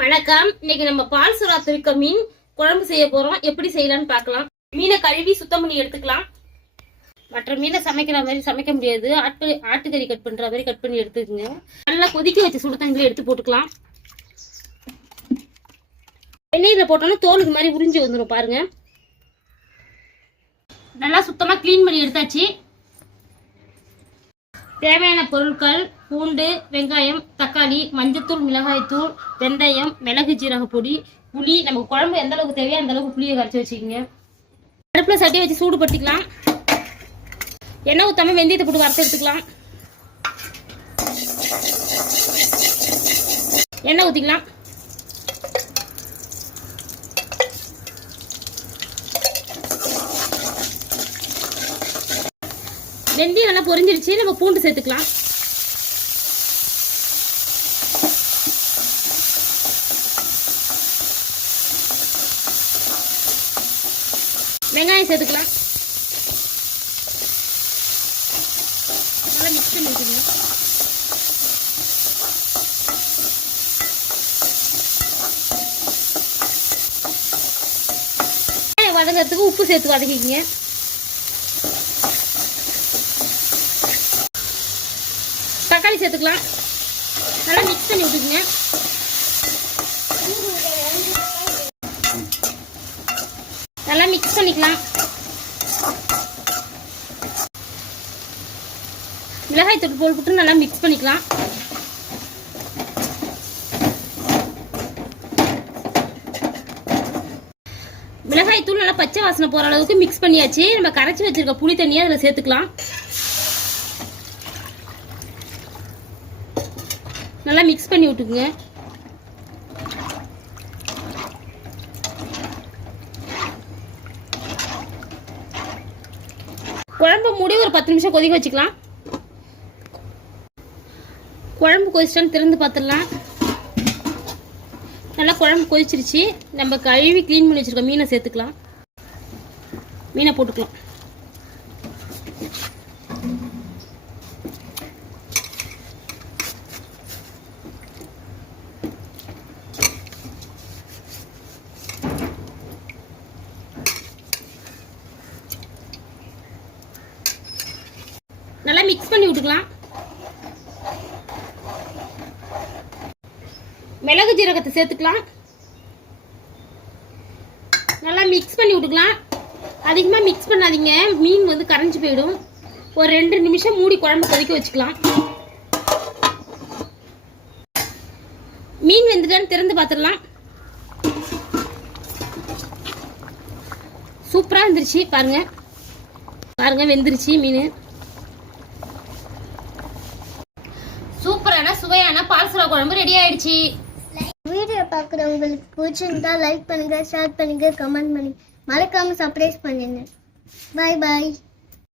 வணக்கம். இன்னைக்கு நம்ம பால் சுறா துருக்க மீன் குழம்பு செய்ய போறோம். எப்படி செய்யலாம்னு பார்க்கலாம். மீனை கழுவி சுத்தம் பண்ணி எடுத்துக்கலாம். மற்ற மீனை சமைக்கிற மாதிரி சமைக்க முடியாது. ஆட்டு ஆட்டுக்கறி கட் பண்ற மாதிரி கட் பண்ணி எடுத்துக்கோங்க. நல்லா கொதிக்க வச்சு சுடு தண்ணியில எடுத்து போட்டுக்கலாம். வெந்நீர்ல போட்டோம்னா தோலுக்கு மாதிரி உறிஞ்சி வந்துடும் பாருங்க. நல்லா சுத்தமா க்ளீன் பண்ணி எடுத்தாச்சு. தேவையான பொருட்கள் பூண்டு வெங்காயம் தக்காளி மஞ்சத்தூள் மிளகாய்த்தூள் வெந்தயம் மிளகு ஜீரக பொடி புளி. நமக்கு குழம்பு எந்த அளவுக்கு தேவையோ அந்த அளவுக்கு புளியை கரைச்சி வச்சுக்கோங்க. அடுப்பில் சட்டி வச்சு சூடு படுத்திக்கலாம் எண்ணெய் ஊற்றாம வெந்தயத்தை போட்டு வறுத்து எடுத்துக்கலாம். எண்ணெய் ஊற்றிக்கலாம் வெந்தயம் நல்லா பொரிஞ்சிருச்சு. நம்ம பூண்டு சேர்த்துக்கலாம். வெங்காயம் சேர்த்துக்கலாம். நல்லா மிக்ஸ் பண்ணி வச்சுக்கணும். வதங்கிறதுக்கு உப்பு சேர்த்து வதக்கிக்கிங்க. தக்காளி சேர்த்துக்கலாம். நல்லா மிக்ஸ் பண்ணி விட்டுக்குங்க. நல்லா மிக்ஸ் பண்ணிக்கலாம். மிளகாய் தூள் போட்டு நல்லா மிக்ஸ் பண்ணிக்கலாம். மிளகாய் தூள் நல்லா பச்சை வாசனை போற அளவுக்கு மிக்ஸ் பண்ணியாச்சு. நம்ம கரைச்சி வச்சிருக்க புளி தண்ணியை அதில் சேர்த்துக்கலாம். நல்லா மிக்ஸ் பண்ணி விட்டுக்குங்க. குழம்பு மூடி ஒரு பத்து நிமிஷம் கொதிக்க வச்சுக்கலாம். குழம்பு கொதிச்சிட்டான்னு திறந்து பார்த்துடலாம் நல்லா குழம்பு கொதிச்சிருச்சு. நம்ம கழுவி க்ளீன் பண்ணி வச்சுருக்கோம் மீனை சேர்த்துக்கலாம். மீனை போட்டுக்கலாம். நல்லா மிக்ஸ் பண்ணி விட்டுக்கலாம். மிளகு ஜீரகத்தை சேர்த்துக்கலாம். நல்லா மிக்ஸ் பண்ணி விட்டுக்கலாம். அதிகமாக மிக்ஸ் பண்ணாதீங்க. மீன் வந்து கரைஞ்சி போயிடும். ஒரு ரெண்டு நிமிஷம் மூடி குழம்பு கொதிக்க வச்சுக்கலாம். மீன் வெந்துட்டான்னு திறந்து பார்த்துடலாம் சூப்பராக இருந்துருச்சு பாருங்க. பாருங்க வெந்துருச்சு மீன். சூப்பரான சுவையான பால்சுரா குழம்பு ரெடி ஆயிடுச்சு. வீடியோ பார்க்குறவங்களுக்கு பிடிச்சிருந்தா லைக் பண்ணுங்க ஷேர் பண்ணுங்க கமெண்ட் பண்ணுங்க மறக்காம சர்ப்ரைஸ் பண்ணுங்க. பாய் பாய்